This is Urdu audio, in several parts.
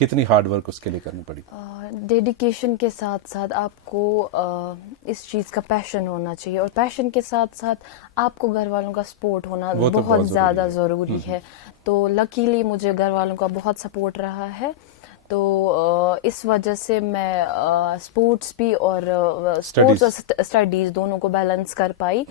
کتنی ہارڈ ورک اس کے لیے کرنی پڑی؟ ڈیڈیکیشن کے ساتھ ساتھ آپ کو اس چیز کا پیشن ہونا چاہیے، اور پیشن کے ساتھ ساتھ آپ کو گھر والوں کا سپورٹ ہونا بہت زیادہ ضروری ہے. تو لکیلی مجھے گھر والوں کا بہت سپورٹ رہا ہے، تو اس وجہ سے میں اسپورٹس بھی اور اسٹڈیز دونوں کو بیلنس کر پائی.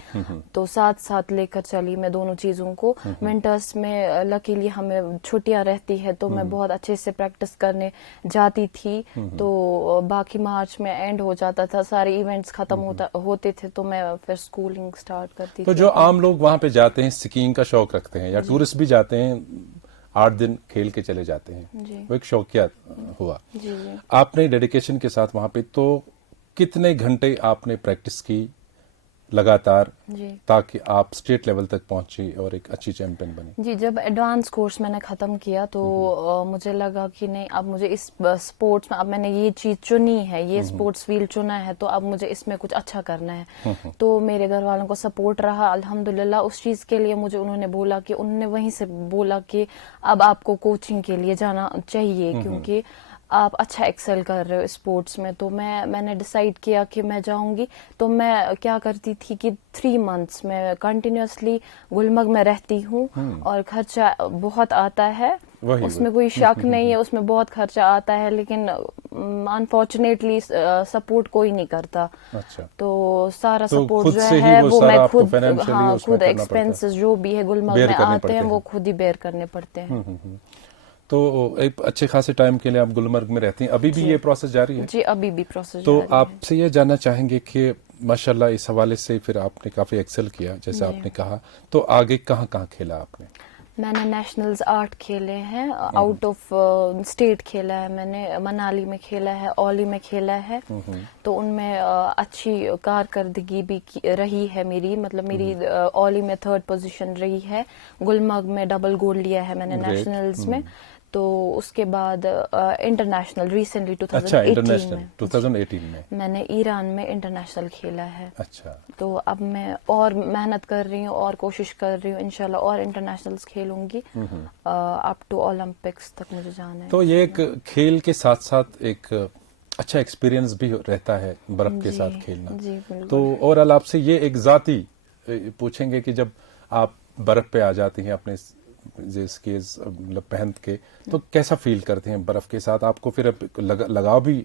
تو ساتھ ساتھ لے کر چلی میں دونوں چیزوں کو. ونٹرس میں لکیلی ہمیں چھٹیاں رہتی ہے تو میں بہت اچھے سے پریکٹس کرنے جاتی تھی. تو باقی مارچ میں اینڈ ہو جاتا تھا، سارے ایونٹس ختم ہوتے تھے تو میں پھر اسکولنگ اسٹارٹ کرتی تھی. تو جو عام لوگ وہاں پہ جاتے ہیں سکینگ کا شوق رکھتے ہیں یا ٹورسٹ بھی جاتے ہیں 8 دن کھیل کے چلے جاتے ہیں، وہ ایک شوقیہ ہوا. آپ نے ڈیڈیکیشن کے ساتھ وہاں پہ تو کتنے گھنٹے آپ نے پریکٹس کی لگاتار تاکہ آپ اسٹیٹ لیول تک پہنچے اور ایک اچھی چیمپئن بنی؟ جی، جب ایڈوانس کورس میں نے ختم کیا تو مجھے لگا کہ نہیں، اب مجھے اس اسپورٹس میں، اب میں نے یہ چیز چنی ہے، یہ اسپورٹس فیلڈ چنا ہے، تو اب مجھے اس میں کچھ اچھا کرنا ہے. تو میرے گھر والوں کو سپورٹ رہا الحمدللہ اس چیز کے لیے. مجھے انہوں نے بولا کہ انہوں نے وہیں سے بولا کہ اب آپ کو کوچنگ کے لیے جانا چاہیے کیونکہ آپ اچھا ایکسل کر رہے ہو اسپورٹس میں. تو میں نے ڈیسائیڈ کیا کہ میں جاؤں گی. تو میں کیا کرتی تھی کہ 3 months میں کنٹینیوسلی گلمرگ میں رہتی ہوں، اور خرچہ بہت آتا ہے، اس میں کوئی شک نہیں ہے، اس میں بہت خرچہ آتا ہے، لیکن انفارچونیٹلی سپورٹ کوئی نہیں کرتا. تو سارا سپورٹ جو ہے وہ میں خود ایکسپینسز جو بھی ہے گلمرگ میں آتے ہیں وہ خود ہی بیئر کرنے پڑتے ہیں. تو ایک اچھے خاصے ٹائم کے لیے آپ گلمرگ میں رہتی ہیں، ابھی بھی یہ پروسیس جاری ہے؟ جی، ابھی بھی پروسیس تو جاری ہے. آپ سے یہ جاننا چاہیں گے کہ ماشاءاللہ اس حوالے سے پھر آپ نے کافی ایکسل کیا جیسے آپ نے کہا، تو آگے کہاں کہاں کھیلا آپ نے؟ میں نے نیشنلز 8 کھیلے ہیں، آؤٹ آف اسٹیٹ کھیلا ہے میں نے، منالی میں کھیلا ہے، اولی میں کھیلا ہے. تو ان میں اچھی کارکردگی بھی رہی ہے میری، مطلب میری اولی میں 3rd پوزیشن رہی ہے، گلمرگ میں ڈبل گولڈ لیا ہے میں نے نیشنلز میں. تو اس کے بعد انٹرنیشنل ریسنٹلی 2018 میں نے ایران میں انٹرنیشنل کھیلا ہے. اچھا. تو اب میں اور محنت کر رہی ہوں اور کوشش کر رہی ہوں انشاءاللہ اور انٹرنیشنلز کھیلوں گی اپ ٹو اولمپکس تک مجھے جانا ہے. تو یہ ایک کھیل کے ساتھ ساتھ ایک اچھا ایکسپیرینس بھی رہتا ہے برف کے ساتھ کھیلنا. جی بالکل. تو اوورآل آپ سے یہ ایک ذاتی پوچھیں گے کہ جب آپ برف پہ آ جاتی ہیں اپنے اسکیز پہن کے تو کیسا فیل کرتے ہیں برف کے ساتھ؟ آپ کو پھر لگاؤ بھی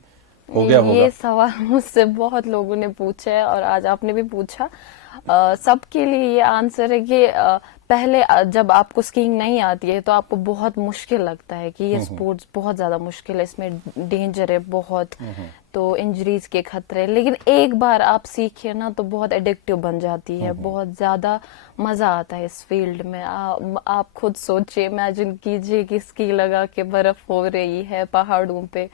ہو گیا ہوگا؟ یہ سوال مجھ سے بہت لوگوں نے پوچھا ہے اور آج آپ نے بھی پوچھا. سب کے لیے یہ آنسر ہے کہ پہلے جب آپ کو اسکیئنگ نہیں آتی ہے تو آپ کو بہت مشکل لگتا ہے کہ یہ اسپورٹس بہت زیادہ مشکل ہے، اس میں ڈینجر ہے بہت، تو انجریز کے خطرے. لیکن ایک بار آپ سیکھیں نا تو بہت ایڈکٹیو بن جاتی ہے، بہت زیادہ مزہ آتا ہے اس فیلڈ میں. آپ خود سوچئے، امیجن کیجئے کہ اسکی لگا کے برف ہو رہی ہے پہاڑوں پہ،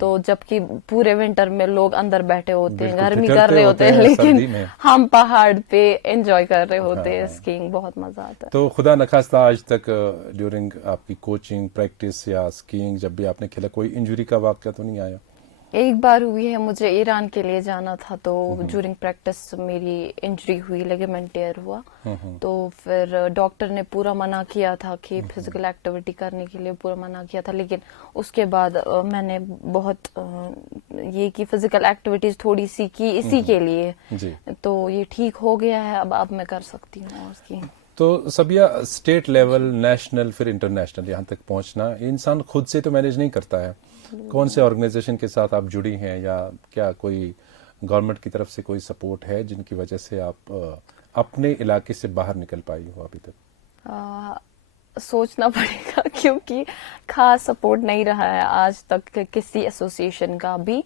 تو جبکہ پورے ونٹر میں لوگ اندر بیٹھے ہوتے ہیں، گرمی کر رہے ہوتے ہیں، لیکن ہم پہاڑ پہ انجوائے کر رہے ہوتے ہیں اسکیئنگ. بہت مزہ آتا ہے. تو خدا نخواستہ آج تک ڈیورنگ آپ کی کوچنگ پریکٹس یا اسکیئنگ جب بھی آپ نے کھیلا کوئی انجری کا واقعہ تو نہیں آیا؟ ایک بار ہوئی ہے، مجھے ایران کے لیے جانا تھا تو ڈیورنگ پریکٹس میری انجری ہوئی، لیگمنٹ ٹیئر ہوا. تو پھر ڈاکٹر نے پورا منع کیا تھا کہ فزیکل ایکٹیویٹی کرنے کے لیے پورا منع کیا تھا، لیکن اس کے بعد میں نے بہت یہ کی فزیکل ایکٹیویٹیز تھوڑی سی کی اسی کے لیے، تو یہ ٹھیک ہو گیا ہے، اب میں کر سکتی ہوں اور اس کی. تو سبیہ، اسٹیٹ لیول، نیشنل، پھر انٹرنیشنل یہاں تک پہنچنا انسان خود سے تو مینیج نہیں کرتا ہے. کون سے آرگنائزیشن کے ساتھ آپ جڑی ہیں یا کیا کوئی گورنمنٹ کی طرف سے کوئی سپورٹ ہے جن کی وجہ سے آپ اپنے علاقے سے باہر نکل پائی ہو ابھی تک؟ سوچنا پڑے گا کیونکہ خاص سپورٹ نہیں رہا ہے آج تک کسی ایسوسیشن کا بھی.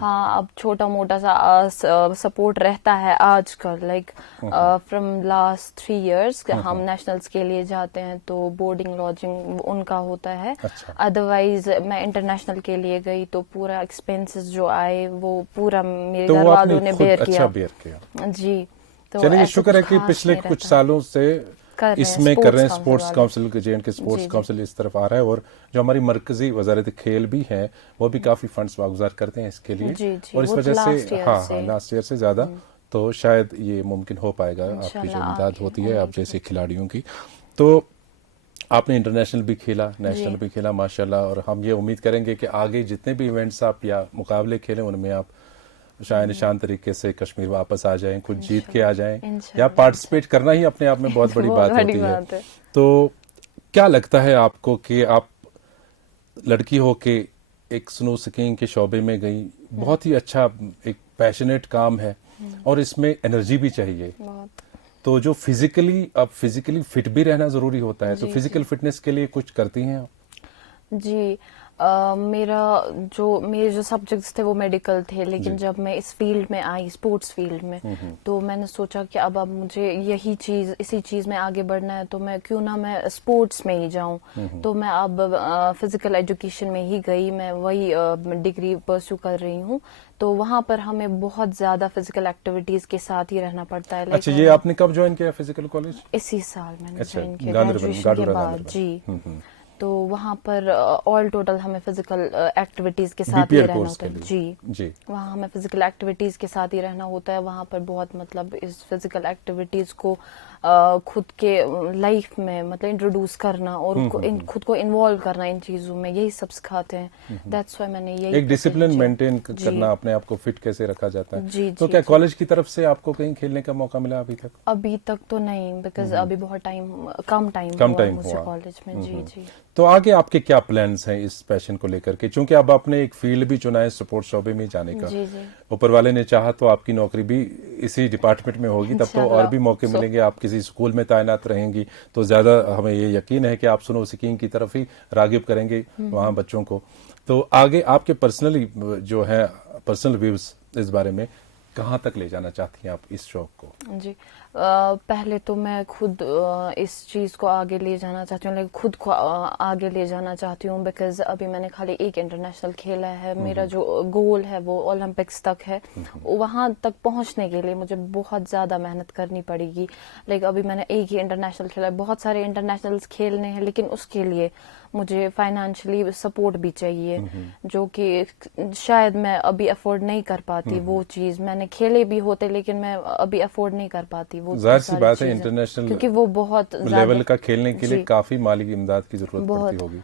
ہاں، اب چھوٹا موٹا سا سپورٹ رہتا ہے آج کل، لائک فرام لاسٹ 3 years ہم نیشنلز کے لیے جاتے ہیں تو بورڈنگ لاڈجنگ ان کا ہوتا ہے. ادروائز میں انٹرنیشنل کے لیے گئی تو پورا ایکسپینسز جو آئے وہ پورا میرے گھر والوں نے بیئر کیا. جی، تو چلیے شکر ہے کہ پچھلے کچھ سالوں سے اس میں کر رہے ہیں. اسپورٹس کاؤنسل کے JNK اسپورٹس کاؤنسل اس طرف آ رہا ہے، اور جو ہماری مرکزی وزارت کھیل بھی ہے وہ بھی کافی فنڈز واگزار کرتے ہیں اس کے لیے، اور اس وجہ سے لاسٹ ایئر سے زیادہ تو شاید یہ ممکن ہو پائے گا. آپ کی جو امداد ہوتی ہے آپ جیسے کھلاڑیوں کی. تو آپ نے انٹرنیشنل بھی کھیلا, نیشنل بھی کھیلا ماشاءاللہ, اور ہم یہ امید کریں گے کہ آگے جتنے بھی ایونٹس آپ یا مقابلے کھیلیں ان میں آپ شاہ نشان طریقے سے کشمیر واپس آ جائیں, کچھ جیت کے آ جائیں, یا پارٹیسپیٹ کرنا ہی اپنے آپ میں بہت بڑی بات ہوتی ہے. تو کیا لگتا ہے آپ کو کہ آپ لڑکی ہو کے ایک سنو سکینگ کے شعبے میں گئی, بہت ہی اچھا ایک پیشنیٹ کام ہے اور اس میں انرجی بھی چاہیے, تو جو فزیکلی فٹ بھی رہنا ضروری ہوتا ہے, تو فزیکل فٹنس کے لیے کچھ کرتی ہیں آپ؟ جی, میرے جو سبجیکٹس تھے وہ میڈیکل تھے, لیکن جب میں اس فیلڈ میں آئی, اسپورٹس فیلڈ میں, تو میں نے سوچا کہ اب مجھے اسی چیز میں آگے بڑھنا ہے, تو میں کیوں نہ میں اسپورٹس میں ہی جاؤں. تو میں اب فزیکل ایجوکیشن میں ہی گئی, میں وہی ڈگری پرسو کر رہی ہوں. تو وہاں پر ہمیں بہت زیادہ فزیکل ایکٹیویٹیز کے ساتھ ہی رہنا پڑتا ہے. اچھا, یہ آپ نے کب جوائن کیا فزیکل کالج؟ اسی سال میں نے جوائن کیا, گریجویشن کے بعد. جی, تو وہاں پر آل ٹوٹل ہمیں فزیکل ایکٹیویٹیز کے ساتھ ہی رہنا ہوتا ہے. جی, وہاں ہمیں فزیکل ایکٹیویٹیز کے ساتھ ہی رہنا ہوتا ہے. وہاں پر بہت مطلب اس فزیکل ایکٹیویٹیز کو خود کے لائف میں مطلب انٹروڈیوس کرنا اور خود کو انوالو کرنا ان چیزوں میں, یہی سب سکھاتے ہیں. دیٹس وائی میں نے یہی ایک ڈسپلن مینٹین کرنا, اپنے آپ کو فٹ کیسے رکھا جاتا ہے. جی, تو کیا کالج کی طرف سے آپ کو کہیں کھیلنے کا موقع ملا ابھی تک؟ ابھی تک تو نہیں, بیکاز ابھی بہت کم ٹائم ہوا کالج میں. جی جی. تو آگے آپ کے کیا پلانس ہیں اس پیشن کو لے کر کے, چونکہ اب آپ نے ایک فیلڈ بھی چنا ہے سپورٹ شعبے میں جانے کا, اوپر والے نے چاہا تو آپ کی نوکری بھی اسی ڈپارٹمنٹ میں ہوگی, تب تو اور بھی موقع ملیں گے, آپ کسی اسکول میں تعینات رہیں گی تو زیادہ ہمیں یہ یقین ہے کہ آپ سنو سکینگ کی طرف ہی راغب کریں گے وہاں بچوں کو. تو آگے آپ کے پرسنلی جو ہے پرسنل ویوز اس بارے میں, کہاں تک لے جانا چاہتی ہیں آپ اس شوق کو؟ جی, پہلے تو میں خود اس چیز کو آگے لے جانا چاہتی ہوں, لیکن خود کو آگے لے جانا چاہتی ہوں, بیکاز ابھی میں نے خالی ایک انٹرنیشنل کھیلا ہے. میرا جو گول ہے وہ اولمپکس تک ہے. وہاں تک پہنچنے کے لیے مجھے بہت زیادہ محنت کرنی پڑے گی. لیکن ابھی میں نے ایک ہی انٹرنیشنل کھیلا ہے, بہت سارے انٹرنیشنلز کھیلنے ہیں, لیکن اس کے لیے مجھے فائنینشلی سپورٹ بھی چاہیے, جو کہ شاید میں ابھی افورڈ نہیں کر پاتی. وہ چیز میں نے کھیلے بھی ہوتے, لیکن میں ابھی افورڈ نہیں کر پاتی. وہ ظاہر سی بات ہے, انٹرنیشنل کیونکہ وہ بہت لیول کا کھیلنے کے لیے کافی مالی امداد کی ضرورت پڑتی ہوگی.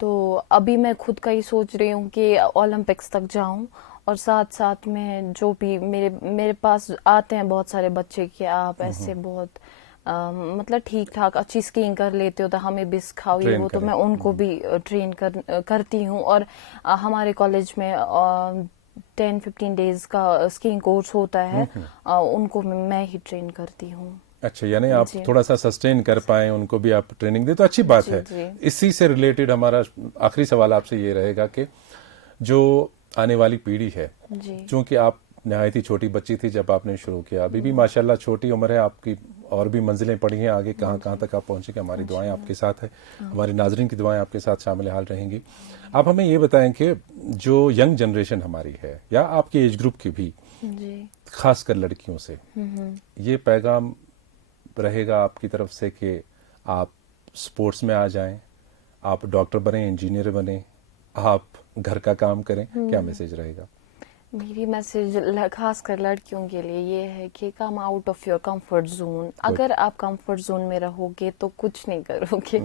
تو ابھی میں خود کا ہی سوچ رہی ہوں کہ اولمپکس تک جاؤں, اور ساتھ ساتھ میں جو بھی میرے پاس آتے ہیں بہت سارے بچے کہ آپ ایسے بہت مطلب ٹھیک ٹھاک اچھی اسکیئنگ کر لیتے ہو تو ہمیں بھی سکھاؤ یہ وہ, تو میں ان کو بھی ٹرین کرتی ہوں. اور ہمارے کالج میں 10-15 days کا اسکیئنگ کورس ہوتا ہے, ان کو میں ہی ٹرین کرتی ہوں. اچھا, یعنی آپ تھوڑا سا سسٹین کر پائیں, ان کو بھی آپ ٹریننگ دیں, تو اچھی بات ہے. اسی سے ریلیٹڈ ہمارا آخری سوال آپ سے یہ رہے گا کہ جو آنے والی پیڑھی ہے, چونکہ آپ نہایت ہی چھوٹی بچی تھی جب آپ نے شروع کیا, ابھی بھی ماشاءاللہ چھوٹی عمر ہے آپ کی, اور بھی منزلیں پڑی ہیں آگے, کہاں کہاں تک آپ پہنچیں گے. ہماری دعائیں آپ کے ساتھ ہیں, ہمارے ناظرین کی دعائیں آپ کے ساتھ شامل حال رہیں گی. آپ ہمیں یہ بتائیں کہ جو ینگ جنریشن ہماری ہے, یا آپ کے ایج گروپ کی بھی, خاص کر لڑکیوں سے یہ پیغام رہے گا آپ کی طرف سے کہ آپ سپورٹس میں آ جائیں, آپ ڈاکٹر بنیں, انجینئر بنیں, آپ گھر کا کام کریں, کیا میسج رہے گا؟ میری میسج خاص کر لڑکیوں کے لیے یہ ہے کہ come out of your comfort zone. اگر آپ کمفرٹ زون میں رہو گے تو کچھ نہیں کرو گے,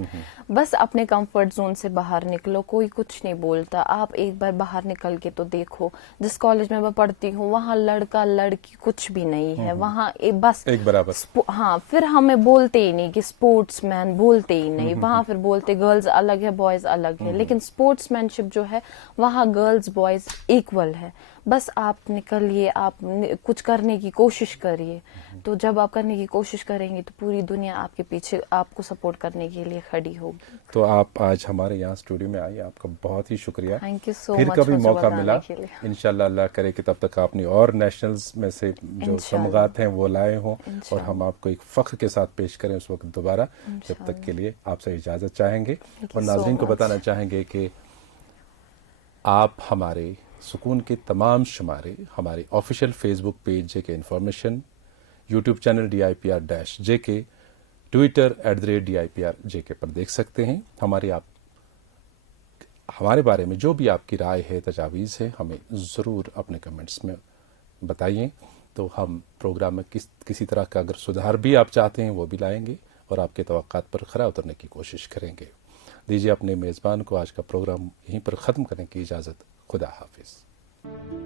بس اپنے کمفرٹ زون سے باہر نکلو, کوئی کچھ نہیں بولتا. آپ ایک بار باہر نکل کے تو دیکھو, جس کالج میں پڑھتی ہوں وہاں لڑکا لڑکی کچھ بھی نہیں ہے, وہاں بس ایک برابر. ہاں, پھر ہمیں بولتے ہی نہیں کہ اسپورٹس مین, بولتے ہی نہیں. وہاں پھر بولتے گرلز الگ ہے, بوائز الگ ہے, لیکن اسپورٹس مین شپ جو ہے وہاں گرلز بوائز ایکول ہے. بس آپ نکلیے, آپ کچھ کرنے کی کوشش کریے, تو جب آپ کرنے کی کوشش کریں گے تو پوری دنیا آپ کے پیچھے آپ کو سپورٹ کرنے کے لیے کھڑی ہوگی. تو آپ آج ہمارے یہاں اسٹوڈیو میں آئی, آپ کا بہت ہی شکریہ. تھینک یو سو پھر مچ. کبھی موقع ملا انشاءاللہ, اللہ کرے کہ تب تک آپ نے اور نیشنلز میں سے جو تمغات ہیں وہ لائے ہوں, اور ہم آپ کو ایک فخر کے ساتھ پیش کریں اس وقت دوبارہ. جب تک کے لیے آپ سے اجازت چاہیں گے, اور ناظرین کو بتانا چاہیں گے کہ آپ ہمارے سکون کے تمام شمارے ہمارے آفیشیل فیس بک پیج جے کے information, YouTube channel DIPR-JK, Twitter @DIPR-JK پر دیکھ سکتے ہیں. ہمارے بارے میں جو بھی آپ کی رائے ہے, تجاویز ہے, ہمیں ضرور اپنے کمنٹس میں بتائیے, تو ہم پروگرام میں کسی طرح کا اگر سدھار بھی آپ چاہتے ہیں وہ بھی لائیں گے. اور آپ کے توقعات پر کھرا اترنے کی کوشش کریں گے۔ دیجیے اپنے میزبان کو آج کا پروگرام یہیں پر ختم کرنے کی اجازت۔ خدا حافظ۔